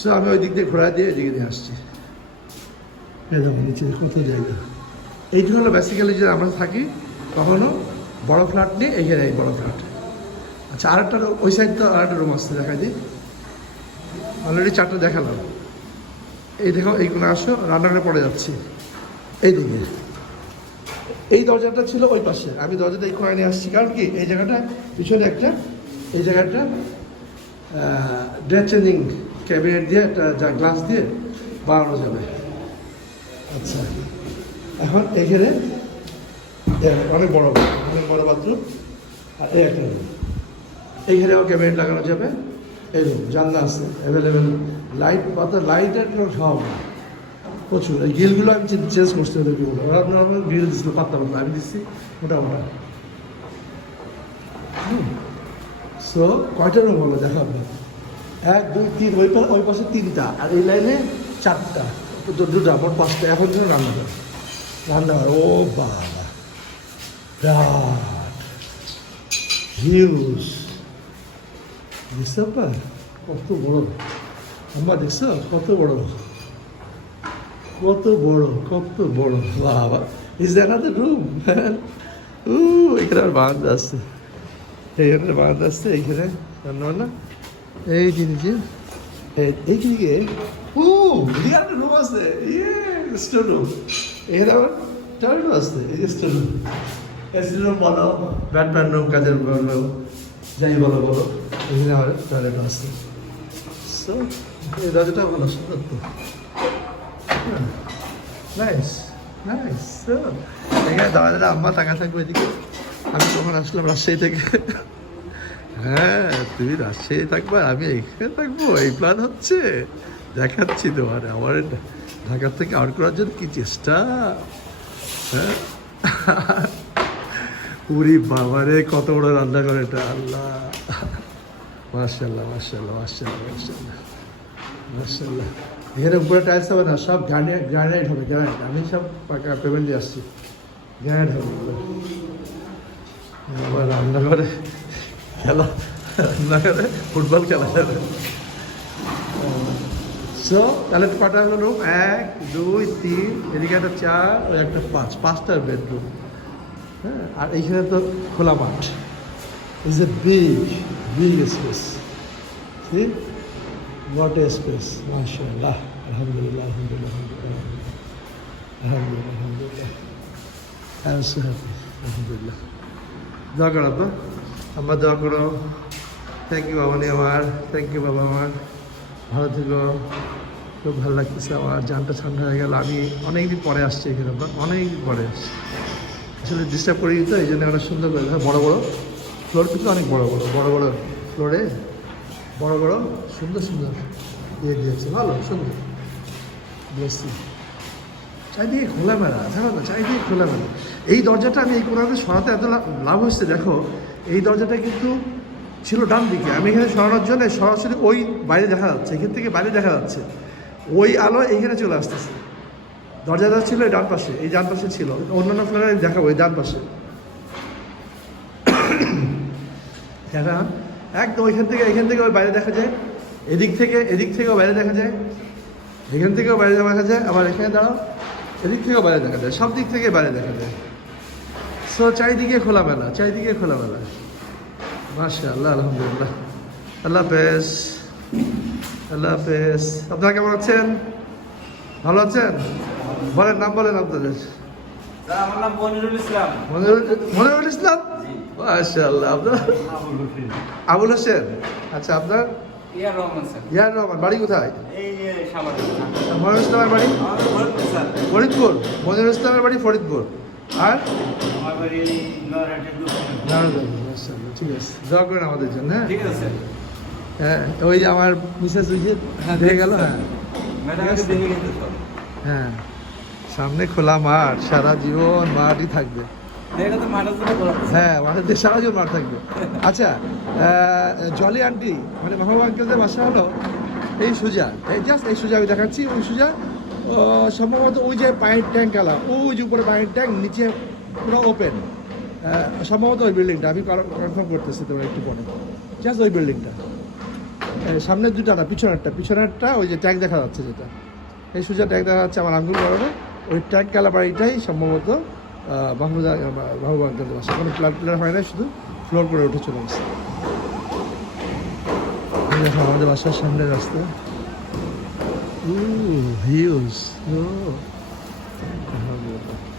তো আমি ওই দিক দিয়ে ঘোরা দিয়ে এদিকে দিয়ে আসছি। দেখো নিচে কত জায়গা। এইটা হলো বেসিক্যালি যে আমরা থাকি কখনো বড় ফ্ল্যাট নিয়ে এখানে এই বড় ফ্ল্যাট। আচ্ছা আরেকটা ওই সাইড তো আরেকটা রুম আসছে দেখা দিই। অলরেডি 4টা দেখালাম। এই দেখো এইগুলো আসো রান্নাঘরে পড়ে যাচ্ছি এইদিকে। এই দরজাটা ছিল ওই পাশে, আমি দরজাটা এই কোণায় নিয়ে আসছি কারণ কি এই জায়গাটা পিছনে একটা এই জায়গাটা ড্রেস চেঞ্জিং ক্যাবিনেট দিয়ে একটা গ্লাস দিয়ে বানানো যাবে। আচ্ছা এখন এখানে অনেক বড় বাথরুম আর এই একটা রুম, এইখানেও ক্যাবিনেট লাগানো যাবে। এই রুম জানলা আছে অ্যাভেলেবেল, লাইট পাতা লাইটের কোনো সব প্রচুর। এই গিলগুলো আমি চেঞ্জ করতে হবে গিলগুলো, ওরা আপনার গিল দিচ্ছিল পাতলা পাতলা, আমি দিচ্ছি মোটামোটা। সো কয়টা রুম হলো দেখো আপনি, 1 2 3, ওই পাশে 3টা আর এই লাইনে 4টা, 2টা, মোট 5টা। এখন জন্য রান্নাঘর ও বাবা বিরাট হিউজ, বুঝতে পার কত বড় আমরা দেখছো কত বড় বাবা। Is another room. এখানে আর বারান্দা আসছে, এইখানে বারান্দা আসছে, এইখানে রান্নাবান্না এই জিনিসে এইদিকে বিরাট রুম আছে, স্টোর রুম। এখানে আবার টয়লেটও আসছে, এই যে স্টোর রুম। এসি রুম বলো, ব্যাটম্যান রুম, কাজের বলো, যাই বলো এখানে আবার টয়লেটও আসছে। সো এই দরজাটা ভালো সুন্দর তো, নাইস। এখানে দাদা আম্মা টাকা থাকবে এদিকে। আমি তখন আসলাম রাজশাহী থেকে। হ্যাঁ তুমি রাজশাহী থাকবে, আমি এখানে থাকবো, এই প্ল্যান হচ্ছে। দেখাচ্ছি তোমার আমার ঢাকার থেকে আউট করার জন্য কি চেষ্টা। হ্যাঁ পুরি বাবারে কত বড় রান্না করে এটা, আল্লাহ মাশাআল্লাহ। এখানে উপরে টাইলস হবে না, সব গ্রানাইট হবে, গ্রানাইট। আমি সব পেমেন্ট দিয়ে আসছি, গ্রানাইট হবে। আবার রান্নাঘরে ফুটবল খেলা যাবে। সো তাহলে কটা হলো রুম, 1 2 3, এদিকে একটা 4, ওই একটা 5, 5টার বেডরুম। হ্যাঁ আর এইখানে তো খোলা মাঠ, ইজ এ বিগ স্পেস। ঠিক what a space, mashallah, alhamdulillah. I'm so happy, alhamdulillah. দোয়া করো তো আমার, দোয়া করো। থ্যাংক ইউ বাবা আমার, থ্যাংক ইউ বাবা আমার, ভালো থেকো। খুব ভালো লাগতেছে আমার, জানটা ঠান্ডা হয়ে গেল। আমি অনেকদিন পরে আসছি এখানে, অনেকদিন পরে আসছি। আসলে ডিস্টার্ব করি তো, এই জন্য অনেক সুন্দর করে বড় ফ্লোর, কিন্তু অনেক বড় ফ্লোরে বড় সুন্দর দিয়ে দিয়েছে, ভালো সুন্দর দিয়েছি। চারিদিকে খোলামেলা, জানো তো, চারিদিকে খোলামেলা। এই দরজাটা আমি এই কোণাতে সরাতে এত লাভ হচ্ছে। দেখো এই দরজাটা কিন্তু ছিল ডান দিকে, আমি এখানে সরানোর জন্য সরাসরি ওই বাইরে দেখা যাচ্ছে, এখান থেকে বাইরে দেখা যাচ্ছে, ওই আলো এইখানে চলে আসতেছে। দরজাটা ছিল এই ডান পাশে, এই ডান পাশে ছিল, অন্যান্য ফ্লোরে দেখাবো এই ডান পাশে। দেখা একদম এখান থেকে ওই বাইরে দেখা যায়, এদিক থেকেও বাইরে দেখা যায়, এখান থেকেও বাইরে দেখা যায়, আবার এখানে দাঁড়াও, এদিক থেকেও বাইরে দেখা যায়, সব দিক থেকে বাইরে দেখা যায়। সো চারিদিকে খোলামেলা। মাশাআল্লাহ, আলহামদুলিল্লাহ। আল্লাহ হাফেজ। আপনারা কেমন আছেন? ভালো আছেন? বলেন, নাম বলেন আপনাদের। আমার নাম মনিরুল ইসলাম। মনিরুল ইসলাম, মাশাআল্লাহ। আপনার? আবুল হোসেন। আচ্ছা আপনার? ইয়ার রহমান। বাড়ি কোথায়? মনিরুল ইসলামের বাড়ি ফরিদপুর। মনিরুল ইসলামের বাড়ি ফরিদপুর। আর ঠিক আছে, দোয়া করেন আমাদের জন্য। হ্যাঁ ঠিক আছে। হ্যাঁ ওই যে আমার মিসেস হয়ে গেল। হ্যাঁ সামনে খোলা মাঠ, সারা জীবন মাঠই থাকবে। হ্যাঁ মাঠের দিয়ে সারা জীবন মাঠ থাকবে। আচ্ছা জলি আন্টি মানে মাহবুব আঙ্কেলদের বাসা হলো এই সোজা, এই সোজা আমি দেখাচ্ছি। ওই সোজা সম্ভবত ওই যে পানির ট্যাঙ্ক আলা, ওই যে উপরে পানির ট্যাঙ্ক, নিচে পুরো ওপেন, সম্ভবত ওই বিল্ডিংটা। আমি কনফার্ম করতেছি তোমার একটু পরে, জাস্ট ওই বিল্ডিংটা। সামনের দুটা না, পিছনেরটা ওই যে ট্যাগ দেখা যাচ্ছে যেটা, এই সোজা ট্যাগ দেখা যাচ্ছে আমার আঙ্গুল বরাবর, ওই ট্যাগ কালাবাড়িটাই সম্ভবত বাবু আঙ্কেলের বাসা। কোনো প্লার হয় না, শুধু ফ্লোর করে উঠে চলে গেছে। এই দেখো আমাদের বাসার সামনের রাস্তা, হিউজ ও